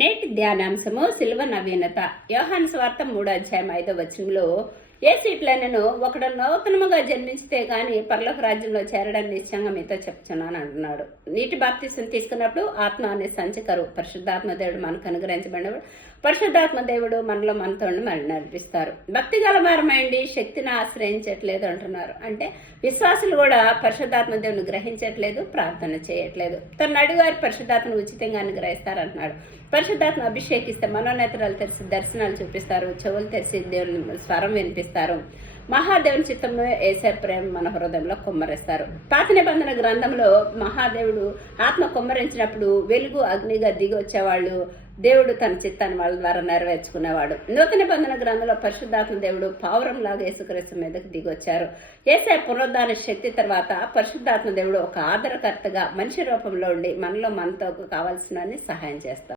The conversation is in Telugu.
నేటి ధ్యానాంశము సిలువ నవీనత. యోహాను సువార్త 3:5 యేసు ఇట్లనెను, ఒకడు నూతనముగా జన్మించితే గాని పరలోక రాజ్యంలో చేరడం నిశ్చయంగా మీతో చెప్తున్నాను అంటున్నాడు. నీటి బాప్తిసం తీసుకున్నప్పుడు ఆత్మ అనే సంచకరు పరిశుద్ధాత్మ దేవుడు మనకు అనుగ్రహించబడినప్పుడు పరిశుద్ధాత్మ దేవుడు మనతో మరి నడిపిస్తారు. భక్తి గలవారమైండి శక్తిని ఆశ్రయించట్లేదు అంటున్నారు. అంటే విశ్వాసులు కూడా పరిశుద్ధాత్మ దేవుని గ్రహించట్లేదు, ప్రార్థన చేయట్లేదు. తన అడిగారు పరిశుద్ధాత్మను ఉచితంగా అనుగ్రహిస్తారంటున్నాడు. పరిశుద్ధాత్మ అభిషేకిస్తే మనోనేత్రాలు తెరిచి దర్శనాలు చూపిస్తారు, చెవులు తెరిచి దేవుని స్వరం వినిపిస్తారు. మహాదేవుని చిత్తము యేసే ప్రేమ మన హృదయంలో కుమ్మరిస్తారు. పాత నిబంధన గ్రంథంలో మహాదేవుడు ఆత్మ కుమ్మరించినప్పుడు వెలుగు అగ్నిగా దిగి వచ్చేవాళ్ళు, దేవుడు తన చిత్తాన్ని వాళ్ళ ద్వారా నెరవేర్చుకునేవాడు. నూతన నిబంధన గ్రంథంలో పరిశుద్ధాత్మ దేవుడు పావురంలాగా యేసుక్రీస్తు మీదకి దిగి వచ్చారు. యేసే పునరుద్ధాన శక్తి తర్వాత పరిశుద్ధాత్మ దేవుడు ఒక ఆదరకర్తగా మనిషి రూపంలో ఉండి మనతో కావాల్సిన సహాయం చేస్తారు.